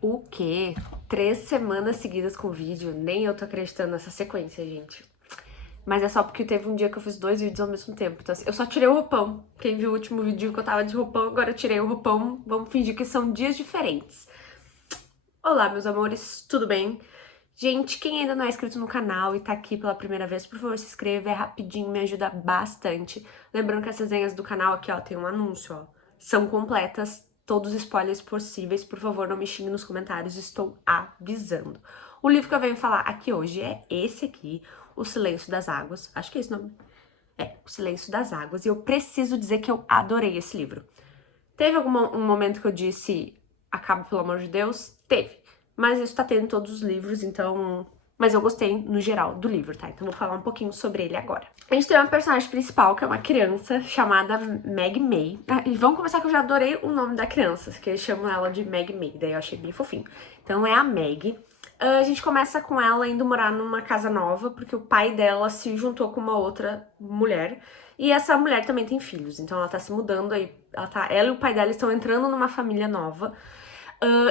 O quê? 3 semanas seguidas com vídeo. Nem eu tô acreditando nessa sequência, gente. Mas é só porque teve um dia que eu fiz 2 vídeos ao mesmo tempo. Então, assim, eu só tirei o roupão. Quem viu o último vídeo que eu tava de roupão, agora eu tirei o roupão. Vamos fingir que são dias diferentes. Olá, meus amores, tudo bem? Gente, quem ainda não é inscrito no canal e tá aqui pela primeira vez, por favor, se inscreva, é rapidinho, me ajuda bastante. Lembrando que as resenhas do canal aqui, ó, tem um anúncio, ó. São completas, todos os spoilers possíveis, por favor, não me xingue nos comentários, estou avisando. O livro que eu venho falar aqui hoje é esse aqui, O Silêncio das Águas. Acho que é esse o nome. É, O Silêncio das Águas. E eu preciso dizer que eu adorei esse livro. Teve um momento que eu disse, acaba pelo amor de Deus? Teve. Mas isso tá tendo em todos os livros, então... Mas eu gostei, no geral, do livro, tá? Então vou falar um pouquinho sobre ele agora. A gente tem uma personagem principal, que é uma criança, chamada Meg May. Ah, e vamos começar que eu já adorei o nome da criança, que eles chamam ela de Meg May, daí eu achei bem fofinho. Então é a Meg. A gente começa com ela indo morar numa casa nova, porque o pai dela se juntou com uma outra mulher. E essa mulher também tem filhos, então ela tá se mudando aí. Ela e o pai dela estão entrando numa família nova.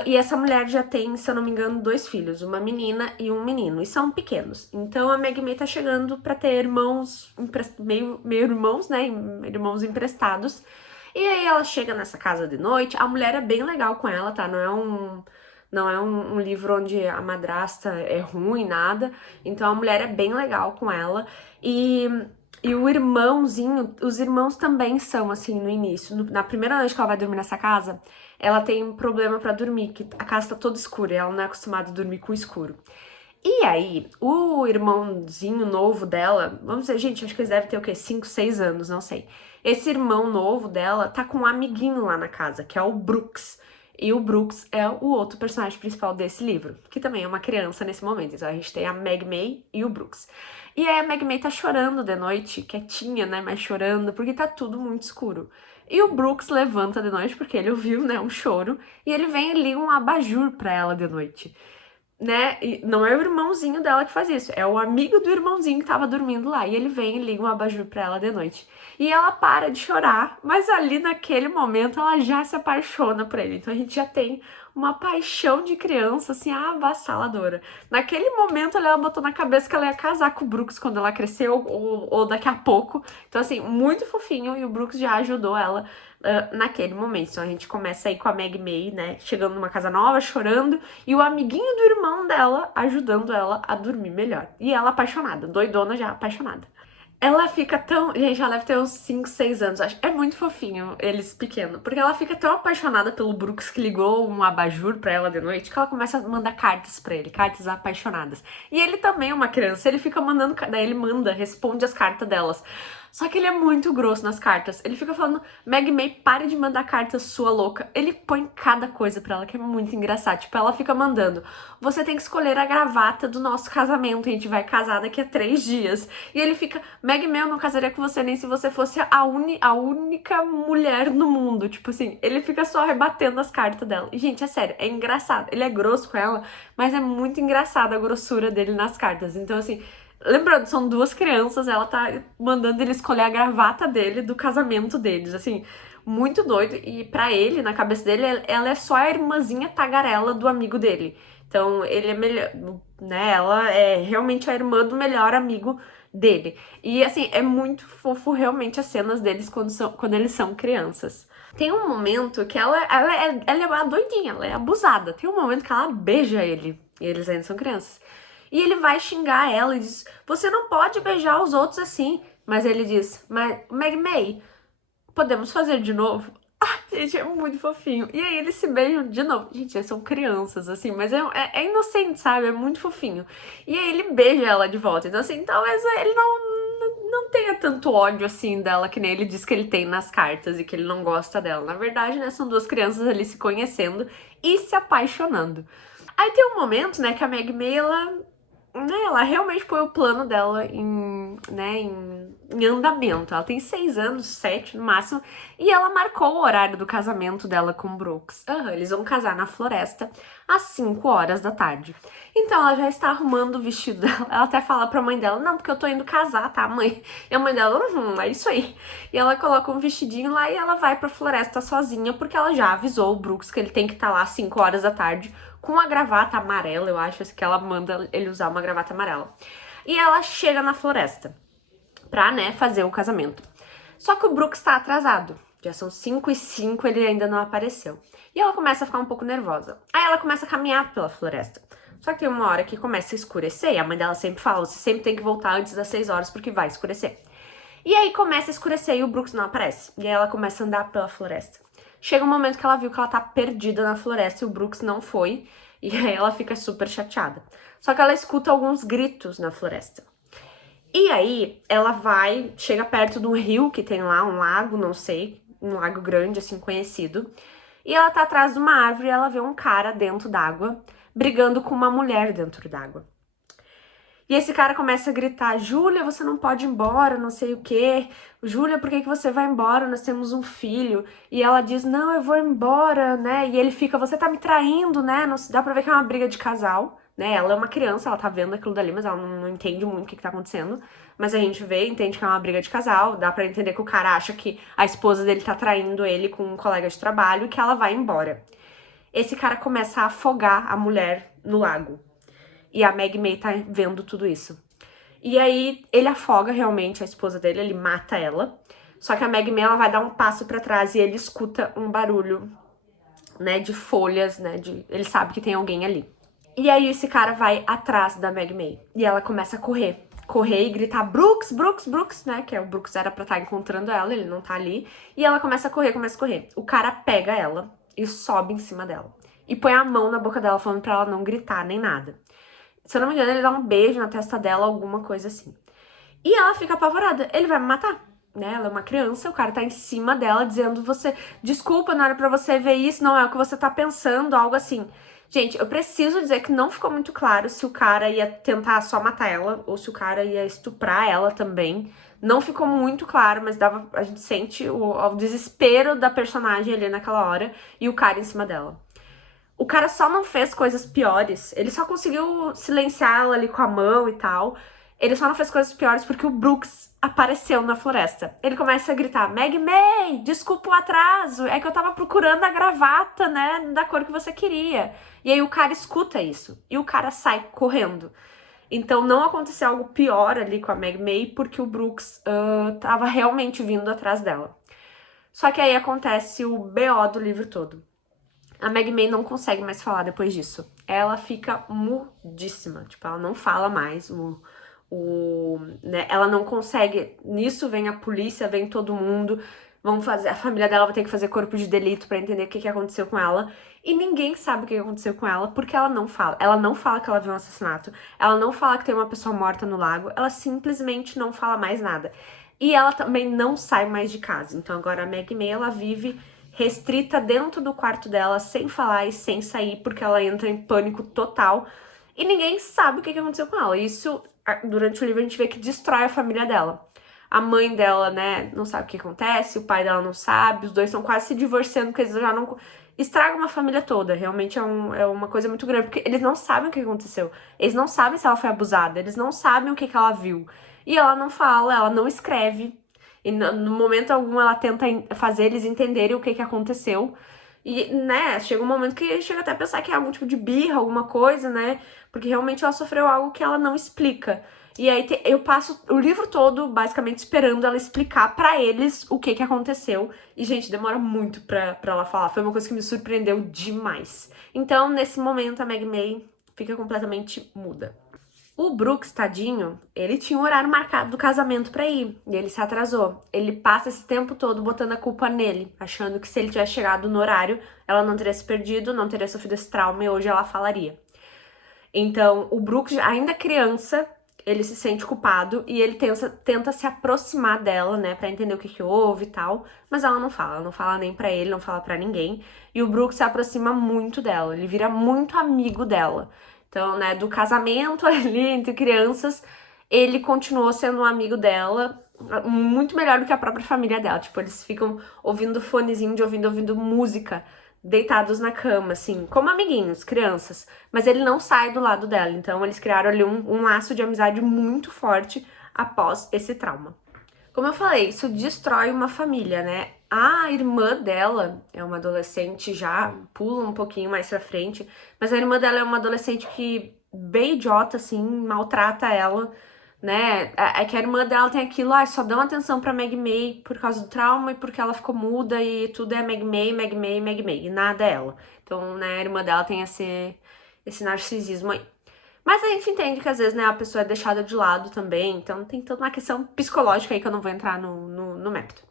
E essa mulher já tem, se eu não me engano, 2 filhos, uma menina e um menino, e são pequenos. Então a Meg May tá chegando pra ter irmãos, meio irmãos, né? Irmãos emprestados. E aí ela chega nessa casa de noite, a mulher é bem legal com ela, tá? Não é um livro onde a madrasta é ruim, nada. Então a mulher é bem legal com ela. E o irmãozinho, os irmãos também são assim no início. Na primeira noite que ela vai dormir nessa casa, ela tem um problema pra dormir, que a casa tá toda escura e ela não é acostumada a dormir com o escuro. E aí, o irmãozinho novo dela, vamos dizer, gente, acho que eles devem ter o quê? 5, 6 anos, não sei. Esse irmão novo dela tá com um amiguinho lá na casa, que é o Brooks. E o Brooks é o outro personagem principal desse livro, que também é uma criança nesse momento. Então a gente tem a Meg May e o Brooks. E aí a Meg May tá chorando de noite, quietinha, né, mas chorando, porque tá tudo muito escuro. E o Brooks levanta de noite, porque ele ouviu, né, um choro, e ele vem e liga um abajur pra ela de noite, né? E não é o irmãozinho dela que faz isso, é o amigo do irmãozinho que tava dormindo lá. E ele vem e liga um abajur pra ela de noite. E ela para de chorar, mas ali naquele momento ela já se apaixona por ele. Então a gente já tem uma paixão de criança, assim, avassaladora. Naquele momento ela botou na cabeça que ela ia casar com o Brooks quando ela cresceu, ou daqui a pouco. Então, assim, muito fofinho, e o Brooks já ajudou ela naquele momento. Então a gente começa aí com a Meg May, né, chegando numa casa nova, chorando, e o amiguinho do irmão dela ajudando ela a dormir melhor. E ela apaixonada, doidona já, apaixonada. Ela fica tão... Gente, ela deve ter uns 5, 6 anos, acho. É muito fofinho eles pequenos, porque ela fica tão apaixonada pelo Brooks que ligou um abajur pra ela de noite, que ela começa a mandar cartas pra ele, cartas apaixonadas. E ele também é uma criança, ele fica mandando... Daí ele manda, responde as cartas delas. Só que ele é muito grosso nas cartas. Ele fica falando, Meg May, pare de mandar cartas, sua louca. Ele põe cada coisa pra ela que é muito engraçado. Tipo, ela fica mandando, você tem que escolher a gravata do nosso casamento, a gente vai casar daqui a 3 dias. E ele fica, Meg May, eu não casaria com você nem se você fosse a única mulher no mundo. Tipo assim, ele fica só rebatendo as cartas dela. E, gente, é sério, é engraçado. Ele é grosso com ela, mas é muito engraçada a grossura dele nas cartas. Então, assim... Lembrando, são 2 crianças, ela tá mandando ele escolher a gravata dele do casamento deles, assim, muito doido. E pra ele, na cabeça dele, ela é só a irmãzinha tagarela do amigo dele. Então, ele é melhor, né, ela é realmente a irmã do melhor amigo dele. E, assim, é muito fofo realmente as cenas deles quando eles são crianças. Tem um momento que ela é a doidinha, ela é abusada. Tem um momento que ela beija ele, e eles ainda são crianças. E ele vai xingar ela e diz, você não pode beijar os outros assim. Mas ele diz, mas Meg May, podemos fazer de novo? Ah, gente, é muito fofinho. E aí eles se beijam de novo. Gente, eles são crianças, assim, mas é inocente, sabe? É muito fofinho. E aí ele beija ela de volta. Então, assim, talvez ele não tenha tanto ódio, assim, dela, que nem ele diz que ele tem nas cartas e que ele não gosta dela. Na verdade, né, são 2 crianças ali se conhecendo e se apaixonando. Aí tem um momento, né, que a Meg May, ela realmente põe o plano dela em andamento. Ela tem 6 anos, 7 no máximo, E ela marcou o horário do casamento dela com o Brooks. Eles vão casar na floresta às 5 horas da tarde. Então ela já está arrumando o vestido dela. Ela até fala pra mãe dela, não, porque eu tô indo casar, tá, mãe? E a mãe dela, é isso aí. E ela coloca um vestidinho lá e ela vai pra floresta sozinha, porque ela já avisou o Brooks que ele tem que estar lá às 5 horas da tarde com uma gravata amarela, eu acho que ela manda ele usar uma gravata amarela. E ela chega na floresta pra, né, fazer o casamento. Só que o Brooks tá atrasado. Já são 5h05, ele ainda não apareceu. E ela começa a ficar um pouco nervosa. Aí ela começa a caminhar pela floresta. Só que tem uma hora que começa a escurecer, e a mãe dela sempre fala, você sempre tem que voltar antes das 6 horas porque vai escurecer. E aí começa a escurecer e o Brooks não aparece. E aí ela começa a andar pela floresta. Chega um momento que ela viu que ela tá perdida na floresta e o Brooks não foi. E aí ela fica super chateada. Só que ela escuta alguns gritos na floresta. E aí ela vai, chega perto de um rio que tem lá, um lago, não sei, um lago grande, assim, conhecido. E ela tá atrás de uma árvore e ela vê um cara dentro d'água, brigando com uma mulher dentro d'água. E esse cara começa a gritar, Júlia, você não pode ir embora, não sei o quê. Júlia, por que você vai embora? Nós temos um filho. E ela diz, não, eu vou embora, né? E ele fica, você tá me traindo, né? Não, dá pra ver que é uma briga de casal, né? Ela é uma criança, ela tá vendo aquilo dali, mas ela não entende muito o que tá acontecendo. Mas a gente vê, entende que é uma briga de casal, dá pra entender que o cara acha que a esposa dele tá traindo ele com um colega de trabalho e que ela vai embora. Esse cara começa a afogar a mulher no lago. E a Maggie May tá vendo tudo isso. E aí, ele afoga realmente a esposa dele, ele mata ela. Só que a Maggie May, ela vai dar um passo pra trás e ele escuta um barulho, né, de folhas, né, ele sabe que tem alguém ali. E aí, esse cara vai atrás da Maggie May. E ela começa a correr e gritar, Brooks, Brooks, Brooks, né, que o Brooks era pra estar encontrando ela, ele não tá ali. E ela começa a correr. O cara pega ela e sobe em cima dela. E põe a mão na boca dela, falando pra ela não gritar nem nada. Se eu não me engano, ele dá um beijo na testa dela, alguma coisa assim. E ela fica apavorada. Ele vai me matar, né? Ela é uma criança, o cara tá em cima dela dizendo, desculpa, não era pra você ver isso, não é o que você tá pensando, algo assim. Gente, eu preciso dizer que não ficou muito claro se o cara ia tentar só matar ela ou se o cara ia estuprar ela também. Não ficou muito claro, mas a gente sente o desespero da personagem ali naquela hora e o cara em cima dela. O cara só não fez coisas piores. Ele só conseguiu silenciar ela ali com a mão e tal. Ele só não fez coisas piores porque o Brooks apareceu na floresta. Ele começa a gritar, Maggie May, desculpa o atraso. É que eu tava procurando a gravata, né, da cor que você queria. E aí o cara escuta isso. E o cara sai correndo. Então não aconteceu algo pior ali com a Maggie May porque o Brooks tava realmente vindo atrás dela. Só que aí acontece o BO do livro todo. A Maggie May não consegue mais falar depois disso. Ela fica mudíssima, tipo, ela não fala mais, né? Ela não consegue, nisso vem a polícia, vem todo mundo, a família dela vai ter que fazer corpo de delito pra entender o que aconteceu com ela, e ninguém sabe o que aconteceu com ela, porque ela não fala que ela viu um assassinato, ela não fala que tem uma pessoa morta no lago, ela simplesmente não fala mais nada. E ela também não sai mais de casa, então agora a Maggie May, ela vive restrita dentro do quarto dela, sem falar e sem sair, porque ela entra em pânico total. E ninguém sabe o que aconteceu com ela. Isso, durante o livro, a gente vê que destrói a família dela. A mãe dela, né, não sabe o que acontece, o pai dela não sabe, os dois estão quase se divorciando, porque eles já não... Estragam uma família toda, realmente é uma coisa muito grande, porque eles não sabem o que aconteceu. Eles não sabem se ela foi abusada, eles não sabem o que ela viu. E ela não fala, ela não escreve. E no momento algum ela tenta fazer eles entenderem o que aconteceu. E, né, chega um momento que chega até a pensar que é algum tipo de birra, alguma coisa, né? Porque realmente ela sofreu algo que ela não explica. E aí eu passo o livro todo, basicamente, esperando ela explicar pra eles o que aconteceu. E, gente, demora muito pra ela falar. Foi uma coisa que me surpreendeu demais. Então, nesse momento, a Maggie May fica completamente muda. O Brooks, tadinho, ele tinha um horário marcado do casamento pra ir, e ele se atrasou. Ele passa esse tempo todo botando a culpa nele, achando que se ele tivesse chegado no horário, ela não teria se perdido, não teria sofrido esse trauma e hoje ela falaria. Então, o Brooks, ainda criança, ele se sente culpado e ele tenta se aproximar dela, né, pra entender o que houve e tal, mas ela não fala nem pra ele, não fala pra ninguém, e o Brooks se aproxima muito dela, ele vira muito amigo dela. Então, né, do casamento ali entre crianças, ele continuou sendo um amigo dela muito melhor do que a própria família dela. Tipo, eles ficam ouvindo fonezinho de ouvindo música, deitados na cama, assim, como amiguinhos, crianças. Mas ele não sai do lado dela. Então, eles criaram ali um laço de amizade muito forte após esse trauma. Como eu falei, isso destrói uma família, né? A irmã dela é uma adolescente, já pula um pouquinho mais pra frente, mas a irmã dela é uma adolescente que, bem idiota, assim, maltrata ela, né? É que a irmã dela tem aquilo, só dão atenção pra Meg May por causa do trauma e porque ela ficou muda e tudo é Meg May, Meg May, Meg May, e nada é ela. Então, né, a irmã dela tem esse narcisismo aí. Mas a gente entende que às vezes, né, a pessoa é deixada de lado também, então tem toda uma questão psicológica aí que eu não vou entrar no mérito.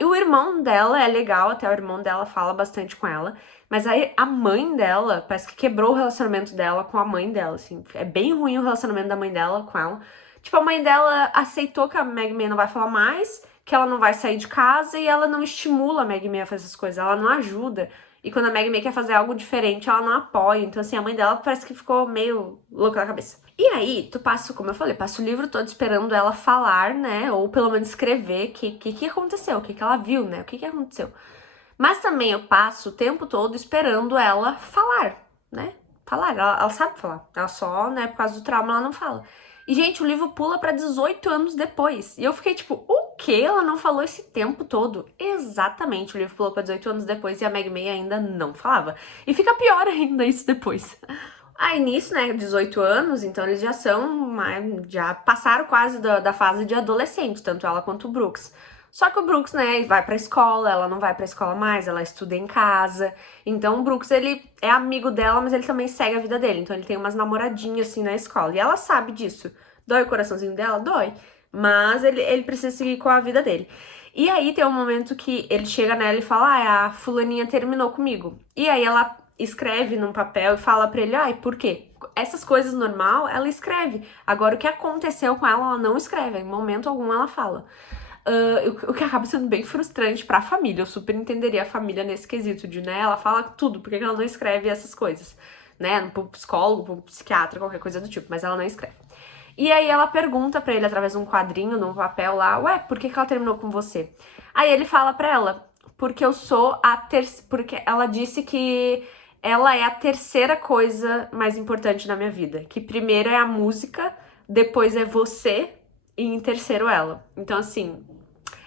E o irmão dela é legal, até o irmão dela fala bastante com ela, mas aí a mãe dela parece que quebrou o relacionamento dela com a mãe dela, assim, é bem ruim o relacionamento da mãe dela com ela. Tipo, a mãe dela aceitou que a Meg May não vai falar mais, que ela não vai sair de casa e ela não estimula a Meg May a fazer essas coisas, ela não ajuda. E quando a Meg May quer fazer algo diferente, ela não apoia. Então, assim, a mãe dela parece que ficou meio louca na cabeça. E aí, tu passa, como eu falei, passa o livro todo esperando ela falar, né? Ou pelo menos escrever o que aconteceu, o que ela viu, né? O que aconteceu. Mas também eu passo o tempo todo esperando ela falar, né? Falar, ela sabe falar. Ela só, né, por causa do trauma, ela não fala. E, gente, o livro pula pra 18 anos depois. E eu fiquei tipo, o que? Ela não falou esse tempo todo? Exatamente, o livro pulou pra 18 anos depois e a Meg May ainda não falava. E fica pior ainda isso depois. Aí nisso, né, 18 anos, então eles já são, já passaram quase da fase de adolescente, tanto ela quanto o Brooks. Só que o Brooks, né, vai pra escola, ela não vai pra escola mais, ela estuda em casa. Então o Brooks, ele é amigo dela, mas ele também segue a vida dele. Então ele tem umas namoradinhas, assim, na escola. E ela sabe disso. Dói o coraçãozinho dela? Dói. Mas ele precisa seguir com a vida dele. E aí tem um momento que ele chega nela e fala, a fulaninha terminou comigo. E aí ela escreve num papel e fala pra ele, por quê? Essas coisas normal, ela escreve. Agora, o que aconteceu com ela não escreve. Em momento algum ela fala. O que acaba sendo bem frustrante pra família. Eu super entenderia a família nesse quesito de, né, ela fala tudo, por que ela não escreve essas coisas? Né, pro psicólogo, pro psiquiatra, qualquer coisa do tipo, mas ela não escreve. E aí ela pergunta pra ele através de um quadrinho, num papel lá, por que ela terminou com você? Aí ele fala pra ela, porque eu sou porque ela disse que ela é a terceira coisa mais importante na minha vida. Que primeiro é a música, depois é você e em terceiro ela. Então, assim,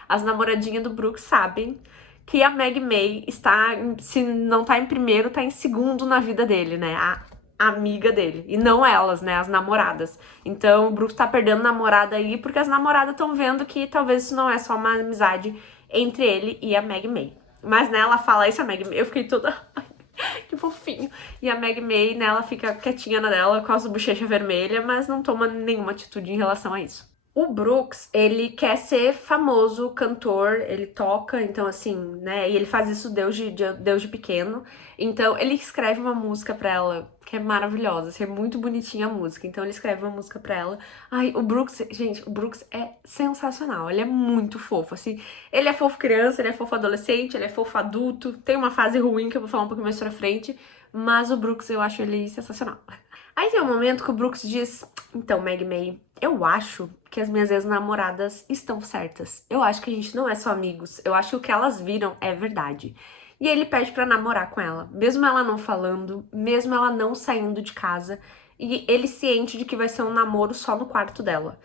as namoradinhas do Brooks sabem que a Meg May está, se não tá em primeiro, tá em segundo na vida dele, né? A amiga dele. E não elas, né? As namoradas. Então, o Brooks tá perdendo namorada aí porque as namoradas estão vendo que talvez isso não é só uma amizade entre ele e a Meg May. Mas, né, ela fala isso, a Meg May, eu fiquei toda... que fofinho. E a Meg May, né, ela fica quietinha na dela com as bochechas vermelhas, mas não toma nenhuma atitude em relação a isso. O Brooks, ele quer ser famoso cantor, ele toca, então assim, né, e ele faz isso desde pequeno. Então, ele escreve uma música pra ela, que é maravilhosa, assim, é muito bonitinha a música. Então, ele escreve uma música pra ela. Ai, o Brooks, gente, o Brooks é sensacional, ele é muito fofo, assim. Ele é fofo criança, ele é fofo adolescente, ele é fofo adulto. Tem uma fase ruim que eu vou falar um pouquinho mais pra frente, mas o Brooks, eu acho ele sensacional. Aí tem um momento que o Brooks diz, então, Meg May, eu acho que as minhas ex-namoradas estão certas. Eu acho que a gente não é só amigos. Eu acho que o que elas viram é verdade. E ele pede pra namorar com ela, mesmo ela não falando, mesmo ela não saindo de casa, e ele ciente de que vai ser um namoro só no quarto dela.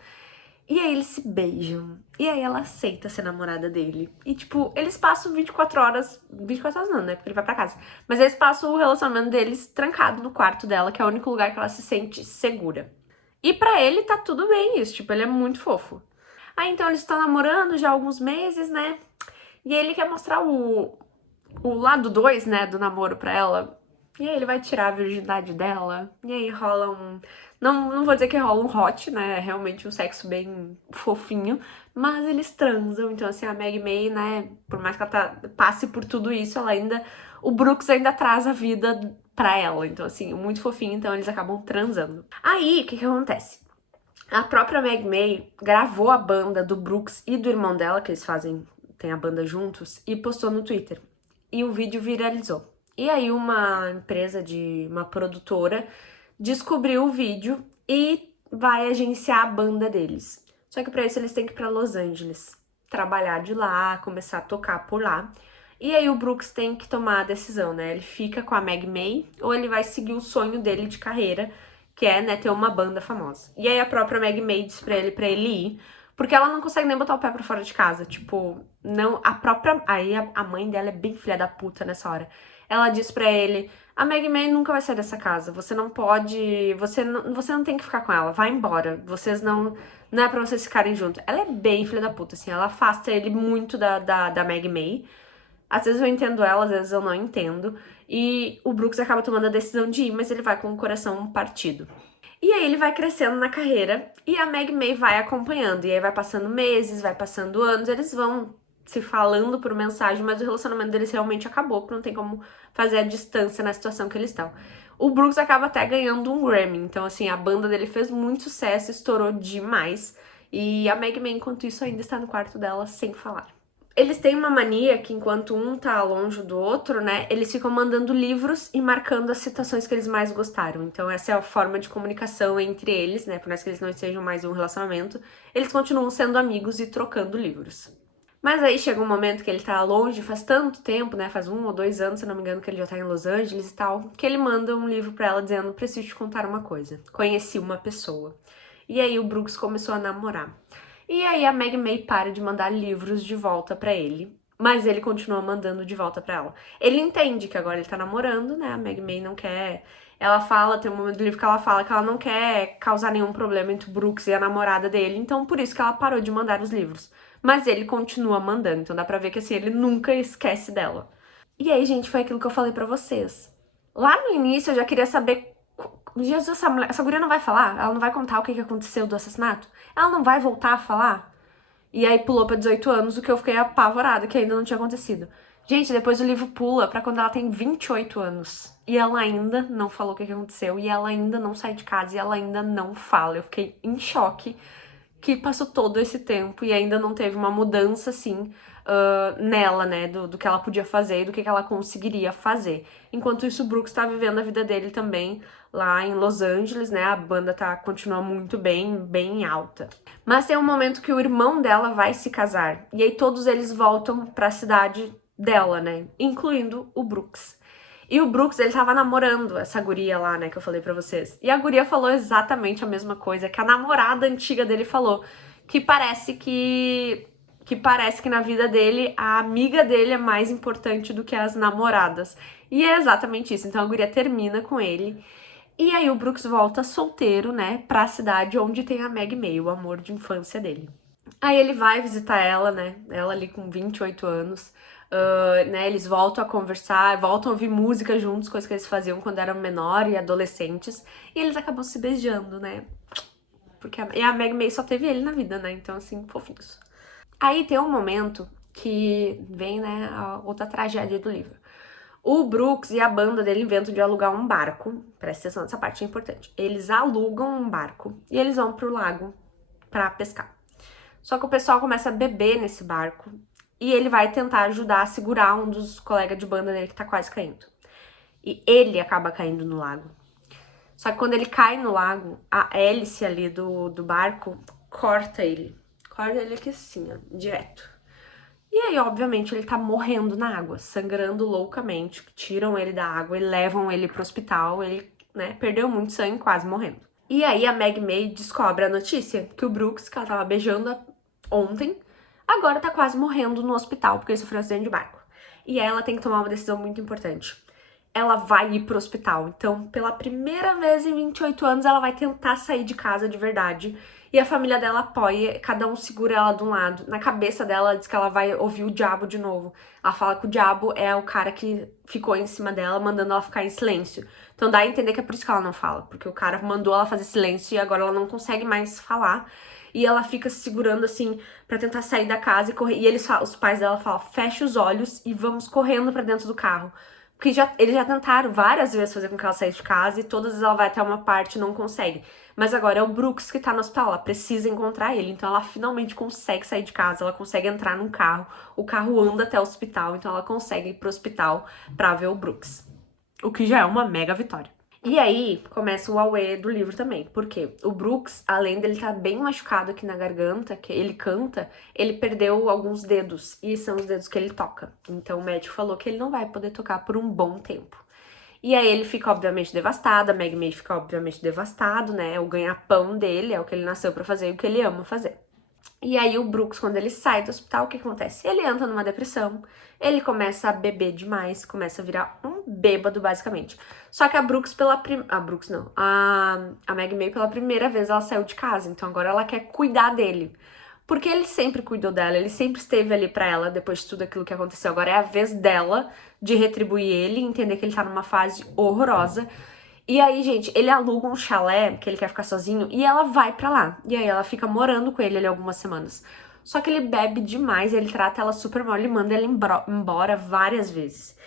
E aí eles se beijam, e aí ela aceita ser namorada dele. E tipo, eles passam 24 horas, 24 horas não, né, porque ele vai pra casa. Mas eles passam o relacionamento deles trancado no quarto dela, que é o único lugar que ela se sente segura. E pra ele tá tudo bem isso, tipo, ele é muito fofo. Aí então eles estão namorando já há alguns meses, né? E ele quer mostrar o lado 2, né, do namoro pra ela. E aí ele vai tirar a virgindade dela. E aí rola um... Não vou dizer que rola um hot, né? É realmente um sexo bem fofinho. Mas eles transam. Então, assim, a Meg May, né? Por mais que ela passe por tudo isso, ela ainda... O Brooks ainda traz a vida pra ela. Então, assim, muito fofinho. Então, eles acabam transando. Aí, o que acontece? A própria Meg May gravou a banda do Brooks e do irmão dela, que eles tem a banda juntos, e postou no Twitter. E o vídeo viralizou. E aí uma empresa uma produtora descobriu o vídeo e vai agenciar a banda deles. Só que pra isso eles têm que ir pra Los Angeles, trabalhar de lá, começar a tocar por lá. E aí o Brooks tem que tomar a decisão, né? Ele fica com a Maggie May ou ele vai seguir o sonho dele de carreira, que é, né, ter uma banda famosa. E aí a própria Maggie May diz pra ele ir, porque ela não consegue nem botar o pé pra fora de casa. Tipo, não, a própria... Aí a mãe dela é bem filha da puta nessa hora. Ela diz pra ele, a Maggie May nunca vai sair dessa casa, você não pode... Você não tem que ficar com ela, vai embora. Vocês não... Não é pra vocês ficarem juntos. Ela é bem filha da puta, assim. Ela afasta ele muito da Maggie May. Às vezes eu entendo ela, às vezes eu não entendo. E o Brooks acaba tomando a decisão de ir, mas ele vai com o coração partido. E aí ele vai crescendo na carreira e a Maggie May vai acompanhando. E aí vai passando meses, vai passando anos, eles vão se falando por mensagem, mas o relacionamento deles realmente acabou, porque não tem como fazer a distância na situação que eles estão. O Brooks acaba até ganhando um Grammy, então assim, a banda dele fez muito sucesso, estourou demais. E a Maggie May, enquanto isso, ainda está no quarto dela sem falar. Eles têm uma mania que enquanto um tá longe do outro, né, eles ficam mandando livros e marcando as citações que eles mais gostaram. Então essa é a forma de comunicação entre eles, né, por mais que eles não estejam mais um relacionamento, eles continuam sendo amigos e trocando livros. Mas aí chega um momento que ele tá longe, faz tanto tempo, né, faz 1 ou 2 anos, se não me engano, que ele já tá em Los Angeles e tal, que ele manda um livro pra ela dizendo, preciso te contar uma coisa, conheci uma pessoa. E aí o Brooks começou a namorar. E aí a Maggie May para de mandar livros de volta pra ele, mas ele continua mandando de volta pra ela. Ele entende que agora ele tá namorando, né, a Maggie May não quer... Ela fala, tem um momento do livro que ela fala que ela não quer causar nenhum problema entre o Brooks e a namorada dele, então por isso que ela parou de mandar os livros. Mas ele continua mandando, então dá pra ver que assim, ele nunca esquece dela. E aí, gente, foi aquilo que eu falei pra vocês. Lá no início eu já queria saber... Jesus, essa guria não vai falar? Ela não vai contar o que aconteceu do assassinato? Ela não vai voltar a falar? E aí pulou pra 18 anos, o que eu fiquei apavorada, que ainda não tinha acontecido. Gente, depois o livro pula pra quando ela tem 28 anos. E ela ainda não falou o que aconteceu, e ela ainda não sai de casa, e ela ainda não fala. Eu fiquei em choque que passou todo esse tempo e ainda não teve uma mudança, assim, nela, né, do que ela podia fazer e do que ela conseguiria fazer. Enquanto isso, o Brooks tá vivendo a vida dele também lá em Los Angeles, né, a banda continua muito bem, bem alta. Mas tem um momento que o irmão dela vai se casar, e aí todos eles voltam pra cidade dela, né, incluindo o Brooks. E o Brooks, ele tava namorando essa guria lá, né, que eu falei pra vocês. E a guria falou exatamente a mesma coisa que a namorada antiga dele falou, que parece que na vida dele a amiga dele é mais importante do que as namoradas. E é exatamente isso. Então a guria termina com ele. E aí o Brooks volta solteiro, né, pra cidade onde tem a Maggie May, o amor de infância dele. Aí ele vai visitar ela, né, ela ali com 28 anos, né, eles voltam a conversar, voltam a ouvir música juntos, coisas que eles faziam quando eram menores e adolescentes, e eles acabam se beijando, né, porque a Maggie May só teve ele na vida, né, então assim, fofinhos. Aí tem um momento que vem, né, a outra tragédia do livro. O Brooks e a banda dele inventam de alugar um barco. Presta atenção, essa parte é importante. Eles alugam um barco e eles vão pro lago pra pescar. Só que o pessoal começa a beber nesse barco e ele vai tentar ajudar a segurar um dos colegas de banda dele que tá quase caindo. E ele acaba caindo no lago. Só que quando ele cai no lago, a hélice ali do barco corta ele. Corta ele aqui assim, ó, direto. E aí, obviamente, ele tá morrendo na água, sangrando loucamente. Tiram ele da água e levam ele pro hospital. Ele, né, perdeu muito sangue, quase morrendo. E aí a Maggie May descobre a notícia que o Brooks, que ela tava beijando ontem, agora tá quase morrendo no hospital porque ele sofreu um acidente de barco. E aí ela tem que tomar uma decisão muito importante. Ela vai ir pro hospital. Então, pela primeira vez em 28 anos, ela vai tentar sair de casa de verdade. E a família dela apoia, cada um segura ela de um lado. Na cabeça dela, ela diz que ela vai ouvir o diabo de novo. Ela fala que o diabo é o cara que ficou em cima dela, mandando ela ficar em silêncio. Então dá a entender que é por isso que ela não fala. Porque o cara mandou ela fazer silêncio e agora ela não consegue mais falar. E ela fica se segurando assim pra tentar sair da casa e correr. E os pais dela falam, fecha os olhos e vamos correndo pra dentro do carro. Porque eles já tentaram várias vezes fazer com que ela saísse de casa e todas vezes ela vai até uma parte e não consegue. Mas agora é o Brooks que tá no hospital, ela precisa encontrar ele. Então ela finalmente consegue sair de casa, ela consegue entrar num carro. O carro anda até o hospital, então ela consegue ir pro hospital pra ver o Brooks. O que já é uma mega vitória. E aí começa o auê do livro também, porque o Brooks, além dele estar bem machucado aqui na garganta, que ele canta, ele perdeu alguns dedos, e são os dedos que ele toca. Então o médico falou que ele não vai poder tocar por um bom tempo. E aí ele fica obviamente devastado, a Meg May fica obviamente devastado, né? O ganha-pão dele é o que ele nasceu pra fazer e o que ele ama fazer. E aí o Brooks, quando ele sai do hospital, o que acontece? Ele entra numa depressão, ele começa a beber demais, começa a virar um bêbado, basicamente. Só que a Brooks A Brooks não. A Meg May, pela primeira vez, ela saiu de casa, então agora ela quer cuidar dele. Porque ele sempre cuidou dela, ele sempre esteve ali pra ela depois de tudo aquilo que aconteceu. Agora é a vez dela de retribuir ele, entender que ele tá numa fase horrorosa. E aí, gente, ele aluga um chalé, que ele quer ficar sozinho, e ela vai pra lá. E aí ela fica morando com ele ali algumas semanas. Só que ele bebe demais, ele trata ela super mal, ele manda ela embora várias vezes.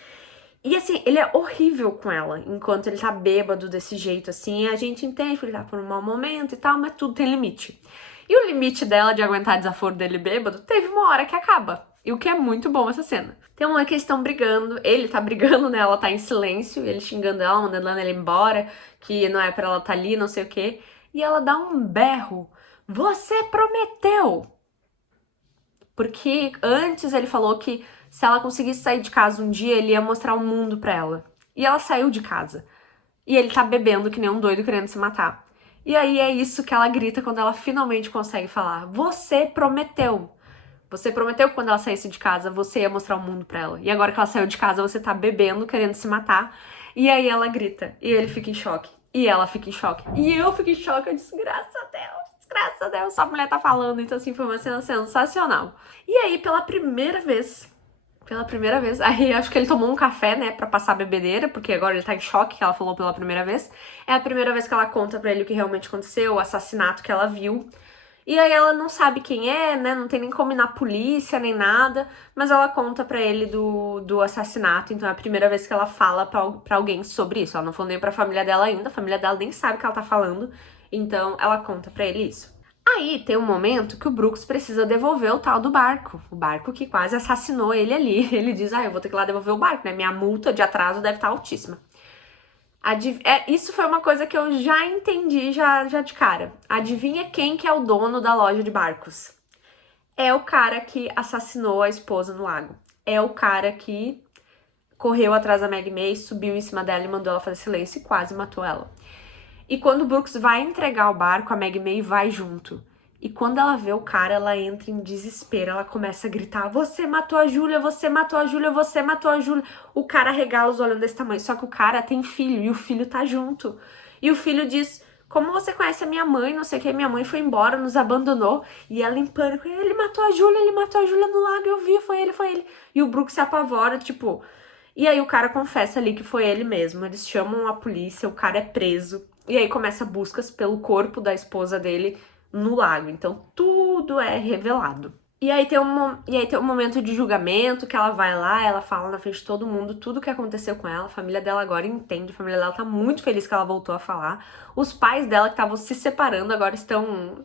E assim, ele é horrível com ela, enquanto ele tá bêbado desse jeito, assim, a gente entende que ele tá por um mau momento e tal, mas tudo tem limite. E o limite dela de aguentar desaforo dele bêbado, teve uma hora que acaba. E o que é muito bom essa cena. Tem uma hora que eles estão brigando, ele tá brigando, né? Ela tá em silêncio, ele xingando ela, mandando ela embora, que não é pra ela tá ali, não sei o quê. E ela dá um berro. Você prometeu! Porque antes ele falou que se ela conseguisse sair de casa um dia, ele ia mostrar o mundo pra ela. E ela saiu de casa. E ele tá bebendo que nem um doido querendo se matar. E aí é isso que ela grita quando ela finalmente consegue falar. Você prometeu. Você prometeu que quando ela saísse de casa, você ia mostrar o mundo pra ela. E agora que ela saiu de casa, você tá bebendo, querendo se matar. E aí ela grita. E ele fica em choque. E ela fica em choque. E eu fico em choque. Eu disse, graças a Deus. Graças a Deus, essa mulher tá falando. Então, assim, foi uma cena sensacional. E aí, pela primeira vez, aí acho que ele tomou um café, né, pra passar a bebedeira, porque agora ele tá em choque, que ela falou pela primeira vez. É a primeira vez que ela conta pra ele o que realmente aconteceu, o assassinato que ela viu. E aí ela não sabe quem é, né, não tem nem como ir na polícia, nem nada, mas ela conta pra ele do assassinato, então é a primeira vez que ela fala pra alguém sobre isso. Ela não falou nem pra família dela ainda, a família dela nem sabe que ela tá falando, então ela conta pra ele isso. Aí tem um momento que o Brooks precisa devolver o tal do barco. O barco que quase assassinou ele ali. Ele diz, eu vou ter que ir lá devolver o barco, né? Minha multa de atraso deve estar altíssima. Isso foi uma coisa que eu já entendi já de cara. Adivinha quem que é o dono da loja de barcos? É o cara que assassinou a esposa no lago. É o cara que correu atrás da Meg May, subiu em cima dela e mandou ela fazer silêncio e quase matou ela. E quando o Brooks vai entregar o barco, a Meg May vai junto. E quando ela vê o cara, ela entra em desespero. Ela começa a gritar, você matou a Júlia, você matou a Júlia, você matou a Júlia. O cara regala os olhos desse tamanho. Só que o cara tem filho e o filho tá junto. E o filho diz, como você conhece a minha mãe, não sei o que, minha mãe foi embora, nos abandonou. E ela em pânico, ele matou a Júlia no lago, eu vi, foi ele. E o Brooks se apavora, tipo... E aí o cara confessa ali que foi ele mesmo. Eles chamam a polícia, o cara é preso. E aí começa buscas pelo corpo da esposa dele no lago. Então tudo é revelado. E aí tem um momento de julgamento que ela vai lá, ela fala na frente de todo mundo tudo o que aconteceu com ela. A família dela agora entende, a família dela tá muito feliz que ela voltou a falar. Os pais dela que estavam se separando agora estão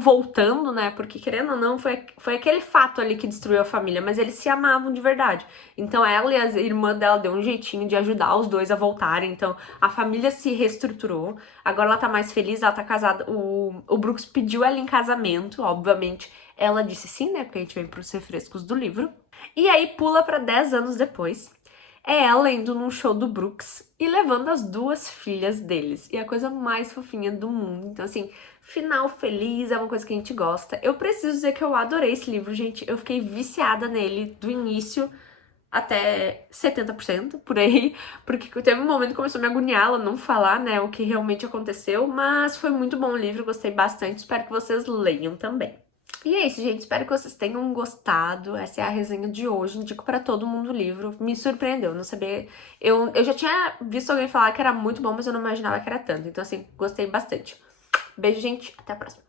voltando, né? Porque querendo ou não, foi aquele fato ali que destruiu a família, mas eles se amavam de verdade. Então ela e a irmã dela deu um jeitinho de ajudar os dois a voltarem. Então a família se reestruturou. Agora ela tá mais feliz, ela tá casada. O Brooks pediu ela em casamento, obviamente. Ela disse sim, né? Porque a gente vem pros refrescos do livro. E aí pula pra 10 anos depois. É ela indo num show do Brooks e levando as duas filhas deles. E a coisa mais fofinha do mundo. Então, assim, final feliz, é uma coisa que a gente gosta. Eu preciso dizer que eu adorei esse livro, gente. Eu fiquei viciada nele do início até 70% por aí, porque teve um momento que começou a me agoniar ela não falar, né, o que realmente aconteceu, mas foi muito bom o livro, gostei bastante, espero que vocês leiam também. E é isso, gente. Espero que vocês tenham gostado. Essa é a resenha de hoje. Indico pra todo mundo o livro. Me surpreendeu, não sabia... Eu já tinha visto alguém falar que era muito bom, mas eu não imaginava que era tanto. Então, assim, gostei bastante. Beijo, gente. Até a próxima.